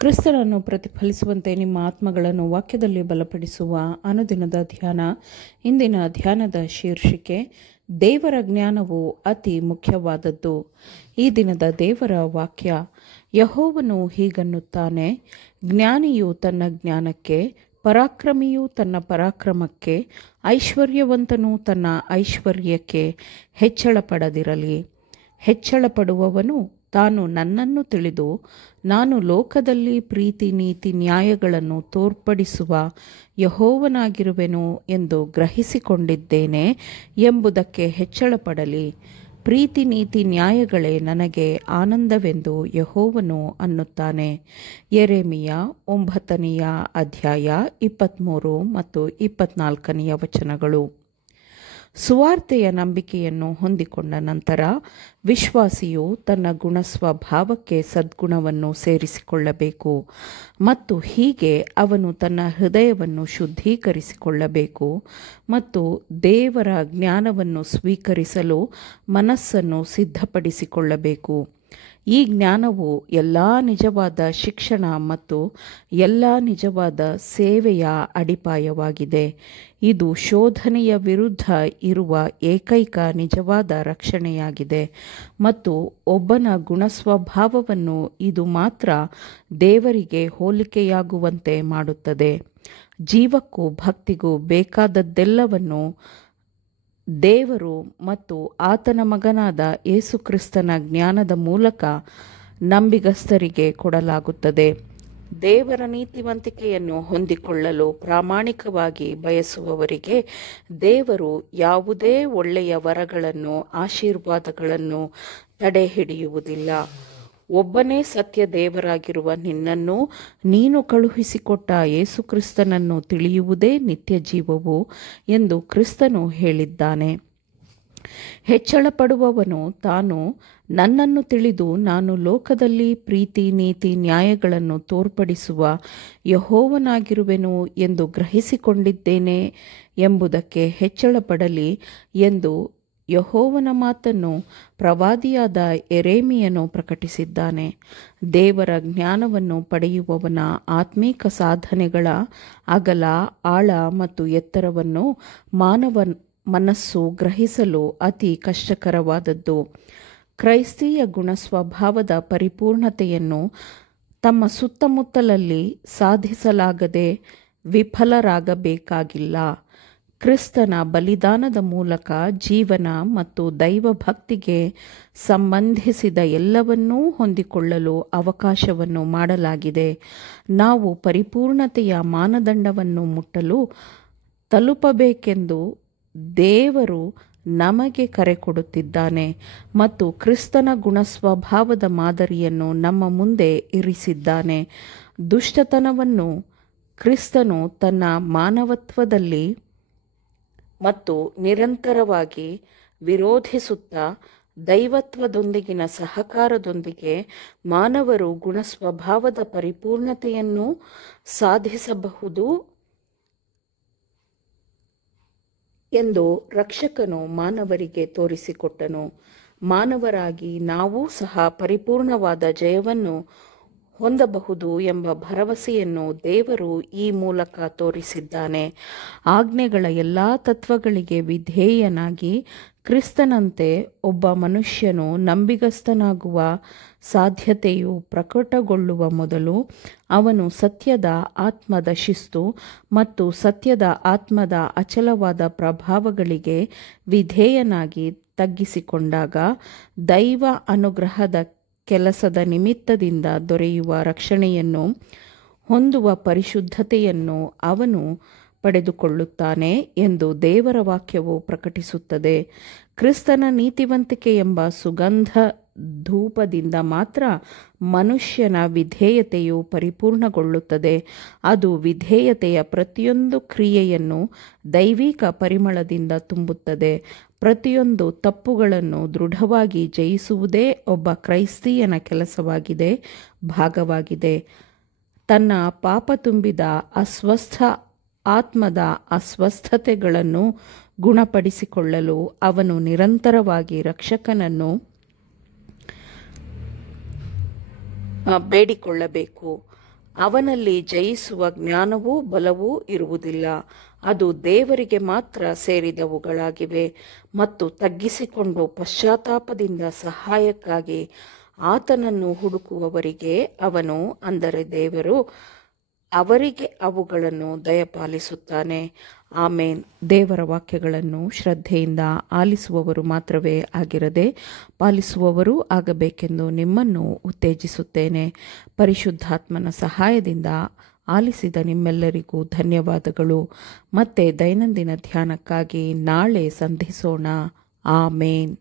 ಕ್ರಿಸ್ತನನ್ನು ಪ್ರತಿಫಲಿಸುವಂತೆ ನಿಮ್ಮ ಆತ್ಮಗಳನ್ನು ವಾಕ್ಯದಲ್ಲಿ ಬಲಪಡಿಸುವ ಅನುದಿನದ ಧ್ಯಾನ. ಇಂದಿನ ಧ್ಯಾನದ ಶೀರ್ಷಿಕೆ ದೇವರ ಜ್ಞಾನವು ಅತಿ ಮುಖ್ಯವಾದದ್ದು. ಈ ದಿನದ ದೇವರ ವಾಕ್ಯ, ಯೆಹೋವನು ಹೀಗನ್ನುತ್ತಾನೆ, ಜ್ಞಾನಿಯು ತನ್ನ ಜ್ಞಾನಕ್ಕೆ, ಪರಾಕ್ರಮಿಯು ತನ್ನ ಪರಾಕ್ರಮಕ್ಕೆ, ಐಶ್ವರ್ಯವಂತನು ತನ್ನ ಐಶ್ವರ್ಯಕ್ಕೆ ಹೆಚ್ಚಳಪಡದಿರಲಿ. ಹೆಚ್ಚಳಪಡುವವನು ತಾನು ನನ್ನನ್ನು ತಿಳಿದು ನಾನು ಲೋಕದಲ್ಲಿ ಪ್ರೀತಿ ನೀತಿ ನ್ಯಾಯಗಳನ್ನು ತೋರ್ಪಡಿಸುವ ಯೆಹೋವನಾಗಿರುವೆನು ಎಂದು ಗ್ರಹಿಸಿಕೊಂಡಿದ್ದೇನೆ ಎಂಬುದಕ್ಕೆ ಹೆಚ್ಚಳಪಡಲಿ. ಪ್ರೀತಿ ನೀತಿ ನ್ಯಾಯಗಳೇ ನನಗೆ ಆನಂದವೆಂದು ಯೆಹೋವನು ಅನ್ನುತ್ತಾನೆ. ಯೆರೆಮೀಯ 9ನೇ ಅಧ್ಯಾಯ 23 ಮತ್ತು 24 ವಚನಗಳು. ಸುವಾರ್ತೆಯ ನಂಬಿಕೆಯನ್ನು ಹೊಂದಿಕೊಂಡ ನಂತರ ವಿಶ್ವಾಸಿಯು ತನ್ನ ಗುಣಸ್ವಭಾವಕ್ಕೆ ಸದ್ಗುಣವನ್ನು ಸೇರಿಸಿಕೊಳ್ಳಬೇಕು ಮತ್ತು ಹೀಗೆ ಅವನು ತನ್ನ ಹೃದಯವನ್ನು ಶುದ್ಧೀಕರಿಸಿಕೊಳ್ಳಬೇಕು ಮತ್ತು ದೇವರ ಜ್ಞಾನವನ್ನು ಸ್ವೀಕರಿಸಲು ಮನಸ್ಸನ್ನು ಸಿದ್ಧಪಡಿಸಿಕೊಳ್ಳಬೇಕು. ಈ ಜ್ಞಾನವು ಎಲ್ಲ ನಿಜವಾದ ಶಿಕ್ಷಣ ಮತ್ತು ಎಲ್ಲ ನಿಜವಾದ ಸೇವೆಯ ಅಡಿಪಾಯವಾಗಿದೆ. ಇದು ಶೋಧನೆಯ ವಿರುದ್ಧ ಇರುವ ಏಕೈಕ ನಿಜವಾದ ರಕ್ಷಣೆಯಾಗಿದೆ ಮತ್ತು ಒಬ್ಬನ ಗುಣಸ್ವಭಾವವನ್ನು ಇದು ಮಾತ್ರ ದೇವರಿಗೆ ಹೋಲಿಕೆಯಾಗುವಂತೆ ಮಾಡುತ್ತದೆ. ಜೀವಕ್ಕೂ ಭಕ್ತಿಗೂ ಬೇಕಾದದ್ದೆಲ್ಲವನ್ನು ದೇವರು ಮತ್ತು ಆತನ ಮಗನಾದ ಯೇಸುಕ್ರಿಸ್ತನ ಜ್ಞಾನದ ಮೂಲಕ ನಂಬಿಗಸ್ತರಿಗೆ ಕೊಡಲಾಗುತ್ತದೆ. ದೇವರ ನೀತಿವಂತಿಕೆಯನ್ನು ಹೊಂದಿಕೊಳ್ಳಲು ಪ್ರಾಮಾಣಿಕವಾಗಿ ಬಯಸುವವರಿಗೆ ದೇವರು ಯಾವುದೇ ಒಳ್ಳೆಯ ವರಗಳನ್ನು, ಆಶೀರ್ವಾದಗಳನ್ನು ತಡೆಹಿಡಿಯುವುದಿಲ್ಲ. ಒಬ್ಬನೇ ಸತ್ಯ ದೇವರಾಗಿರುವ ನಿನ್ನನ್ನು, ನೀನು ಕಳುಹಿಸಿಕೊಟ್ಟ ಯೇಸುಕ್ರಿಸ್ತನನ್ನು ತಿಳಿಯುವುದೇ ನಿತ್ಯ ಜೀವವು ಎಂದು ಕ್ರಿಸ್ತನು ಹೇಳಿದ್ದಾನೆ. ಹೆಚ್ಚಳಪಡುವವನು ತಾನು ನನ್ನನ್ನು ತಿಳಿದು ನಾನು ಲೋಕದಲ್ಲಿ ಪ್ರೀತಿ ನೀತಿ ನ್ಯಾಯಗಳನ್ನು ತೋರ್ಪಡಿಸುವ ಯೆಹೋವನಾಗಿರುವೆನು ಎಂದು ಗ್ರಹಿಸಿಕೊಂಡಿದ್ದೇನೆ ಎಂಬುದಕ್ಕೆ ಹೆಚ್ಚಳಪಡಲಿ ಎಂದು ಯೆಹೋವನ ಮಾತನ್ನು ಪ್ರವಾದಿಯಾದ ಯೆರೆಮೀಯನು ಪ್ರಕಟಿಸಿದ್ದಾನೆ. ದೇವರ ಜ್ಞಾನವನ್ನು ಪಡೆಯುವವನ ಆತ್ಮೀಕ ಸಾಧನೆಗಳ ಅಗಲ, ಆಳ ಮತ್ತು ಎತ್ತರವನ್ನು ಮಾನವ ಮನಸ್ಸು ಗ್ರಹಿಸಲು ಅತಿ ಕಷ್ಟಕರವಾದದ್ದು. ಕ್ರೈಸ್ತೀಯ ಗುಣಸ್ವಭಾವದ ಪರಿಪೂರ್ಣತೆಯನ್ನು ತಮ್ಮ ಸುತ್ತಮುತ್ತಲಲ್ಲಿ ಸಾಧಿಸಲಾಗದೆ ವಿಫಲರಾಗಬೇಕಾಗಿಲ್ಲ. ಕ್ರಿಸ್ತನ ಬಲಿದಾನದ ಮೂಲಕ ಜೀವನ ಮತ್ತು ದೈವ ಭಕ್ತಿಗೆ ಸಂಬಂಧಿಸಿದ ಎಲ್ಲವನ್ನೂ ಹೊಂದಿಕೊಳ್ಳಲು ಅವಕಾಶವನ್ನು ಮಾಡಲಾಗಿದೆ. ನಾವು ಪರಿಪೂರ್ಣತೆಯ ಮಾನದಂಡವನ್ನು ತಲುಪಬೇಕೆಂದು ದೇವರು ನಮಗೆ ಕರೆ ಕೊಡುತ್ತಿದ್ದಾನೆ ಮತ್ತು ಕ್ರಿಸ್ತನ ಗುಣಸ್ವಭಾವದ ಮಾದರಿಯನ್ನು ನಮ್ಮ ಮುಂದೆ ಇರಿಸಿದ್ದಾನೆ. ದುಷ್ಟತನವನ್ನು ಕ್ರಿಸ್ತನು ತನ್ನ ಮಾನವತ್ವದಲ್ಲಿ ಮತ್ತು ನಿರಂತರವಾಗಿ ವಿರೋಧಿಸುತ್ತಾ ದೈವತ್ವದೊಂದಿಗಿನ ಸಹಕಾರದೊಂದಿಗೆ ಮಾನವರು ಗುಣಸ್ವಭಾವದ ಪರಿಪೂರ್ಣತೆಯನ್ನು ಸಾಧಿಸಬಹುದು ಎಂದು ರಕ್ಷಕನು ಮಾನವರಿಗೆ ತೋರಿಸಿಕೊಟ್ಟನು. ಮಾನವರಾಗಿ ನಾವೂ ಸಹ ಪರಿಪೂರ್ಣವಾದ ಜಯವನ್ನು ಹೊಂದಬಹುದು ಎಂಬ ಭರವಸೆಯನ್ನು ದೇವರು ಈ ಮೂಲಕ ತೋರಿಸಿದ್ದಾನೆ. ಆಜ್ಞೆಗಳ ಎಲ್ಲ ತತ್ವಗಳಿಗೆ ವಿಧೇಯನಾಗಿ ಕ್ರಿಸ್ತನಂತೆ ಒಬ್ಬ ಮನುಷ್ಯನು ನಂಬಿಗಸ್ತನಾಗುವ ಸಾಧ್ಯತೆಯು ಪ್ರಕಟಗೊಳ್ಳುವ ಮೊದಲು ಅವನು ಸತ್ಯದ ಆತ್ಮದ ಶಿಸ್ತು ಮತ್ತು ಸತ್ಯದ ಆತ್ಮದ ಅಚಲವಾದ ಪ್ರಭಾವಗಳಿಗೆ ವಿಧೇಯನಾಗಿ ತಗ್ಗಿಸಿಕೊಂಡಾಗ ದೈವ ಅನುಗ್ರಹದ ಕೆಲಸದ ನಿಮಿತ್ತದಿಂದ ದೊರೆಯುವ ರಕ್ಷಣೆಯನ್ನು ಹೊಂದುವ ಪರಿಶುದ್ಧತೆಯನ್ನು ಅವನು ಪಡೆದುಕೊಳ್ಳುತ್ತಾನೆ ಎಂದು ದೇವರ ವಾಕ್ಯವು ಪ್ರಕಟಿಸುತ್ತದೆ. ಕ್ರಿಸ್ತನ ನೀತಿವಂತಿಕೆ ಎಂಬ ಸುಗಂಧ ಧೂಪದಿಂದ ಮಾತ್ರ ಮನುಷ್ಯನ ವಿಧೇಯತೆಯು ಪರಿಪೂರ್ಣಗೊಳ್ಳುತ್ತದೆ. ಅದು ವಿಧೇಯತೆಯ ಪ್ರತಿಯೊಂದು ಕ್ರಿಯೆಯನ್ನು ದೈವಿಕ ಪರಿಮಳದಿಂದ ತುಂಬುತ್ತದೆ. ಪ್ರತಿಯೊಂದು ತಪ್ಪುಗಳನ್ನು ದೃಢವಾಗಿ ಜಯಿಸುವುದೇ ಒಬ್ಬ ಕ್ರೈಸ್ತೀಯನ ಕೆಲಸವಾಗಿದೆ, ಭಾಗವಾಗಿದೆ. ತನ್ನ ಪಾಪ ತುಂಬಿದ ಅಸ್ವಸ್ಥ ಆತ್ಮದ ಅಸ್ವಸ್ಥತೆಗಳನ್ನು ಗುಣಪಡಿಸಿಕೊಳ್ಳಲು ಅವನು ನಿರಂತರವಾಗಿ ರಕ್ಷಕನನ್ನು ಬೇಡಿಕೊಳ್ಳಬೇಕು. ಅವನಲ್ಲಿ ಜಯಿಸುವ ಜ್ಞಾನವೂ ಬಲವೂ ಇರುವುದಿಲ್ಲ. ಅದು ದೇವರಿಗೆ ಮಾತ್ರ ಸೇರಿದವುಗಳಾಗಿವೆ. ಮತ್ತು ತಗ್ಗಿಸಿಕೊಂಡು ಪಶ್ಚಾತ್ತಾಪದಿಂದ ಸಹಾಯಕ್ಕಾಗಿ ಆತನನ್ನು ಹುಡುಕುವವರಿಗೆ ಅವನು, ಅಂದರೆ ದೇವರು, ಅವರಿಗೆ ಅವುಗಳನ್ನು ದಯಪಾಲಿಸುತ್ತಾನೆ. ಆಮೇನ್. ದೇವರ ವಾಕ್ಯಗಳನ್ನು ಶ್ರದ್ಧೆಯಿಂದ ಆಲಿಸುವವರು ಮಾತ್ರವೇ ಆಗಿರದೆ ಪಾಲಿಸುವವರೂ ಆಗಬೇಕೆಂದು ನಿಮ್ಮನ್ನು ಉತ್ತೇಜಿಸುತ್ತೇನೆ. ಪರಿಶುದ್ಧಾತ್ಮನ ಸಹಾಯದಿಂದ ಆಲಿಸಿದ ನಿಮ್ಮೆಲ್ಲರಿಗೂ ಧನ್ಯವಾದಗಳು. ಮತ್ತೆ ದೈನಂದಿನ ಧ್ಯಾನಕ್ಕಾಗಿ ನಾಳೆ ಸಂಧಿಸೋಣ. ಆಮೇನ್.